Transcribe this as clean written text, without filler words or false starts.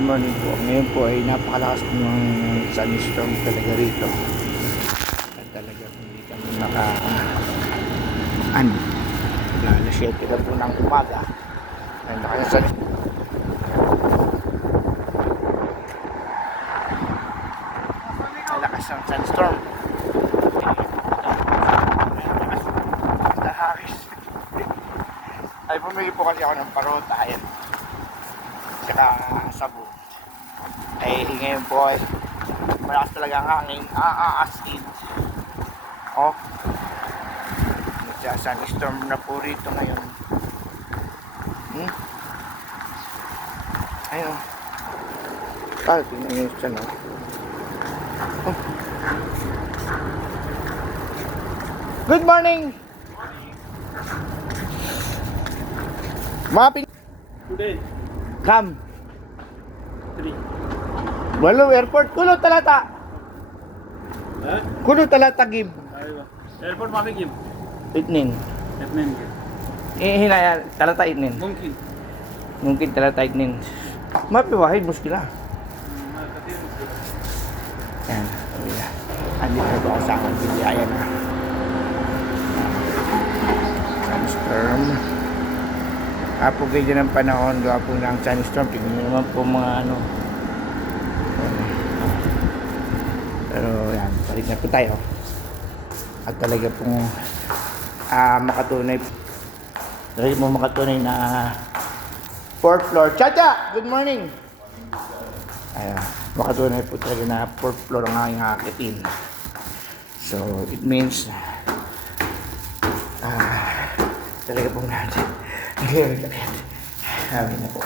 Good morning po. Ngayon po ay napakalakas ng sunstorm talaga rito. At talaga hindi kami alas 7 na po ng umaga. Ay nakasan. Malakas ng sunstorm. Nahakis. Ay bumili po kasi ako ng parota. Ayan. Saka sabon. Ay ngayon po ay malakas talaga ang hangin. As in. Oh. Sunstorm na po rito ngayon. Ayun. Tingnan nyo siya, no? Oh. Good morning! Mga Today, Come. 3. Walo airport. Kulo talata. Eh? Kulo talata gib. Aywa. Airport माफी की Itnin. इतने Hinaya talata itnin. मुमकिन Mungkin talata itnin. Mapi wahid muskila. Yan. Andito na po ako sa aking bili. Ayan na. Sunstorm. Apogay dyan ang panahon. Gawa po ng sunstorm. Tingnan nyo naman po mga ano. Pero yan. Balik na po tayo. At talaga pong makatuloy na 4th floor. Chacha! Good morning! Ayan. Makatunay po talaga na 4th floor ang aking akitin. So, it means talaga pong natin. Sabi na po.